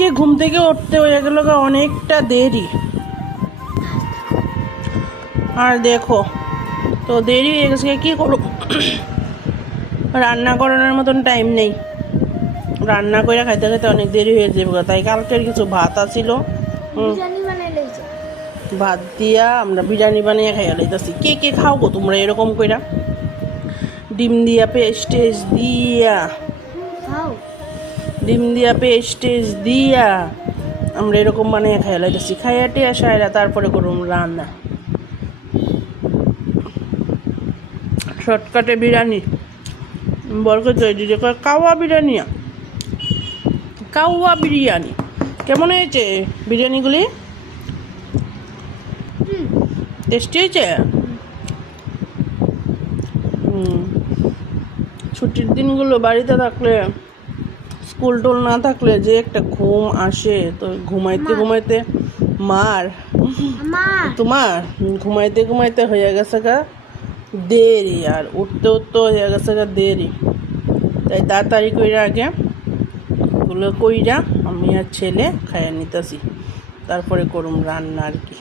আজকে ঘুম থেকে উঠতে হয়ে গেল অনেকটা দেরি। আর দেখো তো দেরি হয়ে গেছে, কি করব, রান্না করানোর মতন টাইম নেই। রান্না করে খাইতে খাইতে অনেক দেরি হয়ে যাবে, তাই কালকের কিছু ভাত আছিল, ভাত দিয়া আমরা বিরিয়ানি বানিয়ে খাইয়া লাইতেছি। কে কে খাও গো তোমরা এরকম কইরা ডিম দিয়া পেস্ট দিয়া, ডিম দিয়া পেস্ট দিয়া আমরা এরকম বানিয়ে খাইয়া লাইতেছি। খাইয়া টিয়া সাইরা তারপরে করুম রান্না। শর্টকাটে বিরিয়ানি বলকে তৈরি করে কাওয়া বিরিয়ানি। কাওয়া বিরিয়ানি কেমন হয়েছে? বিরিয়ানিগুলি টেস্টি হয়েছে? ছুটির দিনগুলো বাড়িতে থাকলে, স্কুল টোল না থাকলে যে একটা ঘুম আসে, তো ঘুমাইতে ঘুমাইতে তোমার ঘুমাইতে ঘুমাইতে হয়ে গেছে গা দেরি, আর উঠতে উঠতে হয়ে গেছে গা দেরি। তাই তাড়াতাড়ি কইরা আগে গুলো কইরা আমি আর ছেলে খাইয়া নিতেছি, তারপরে করুম রান্না আর কি।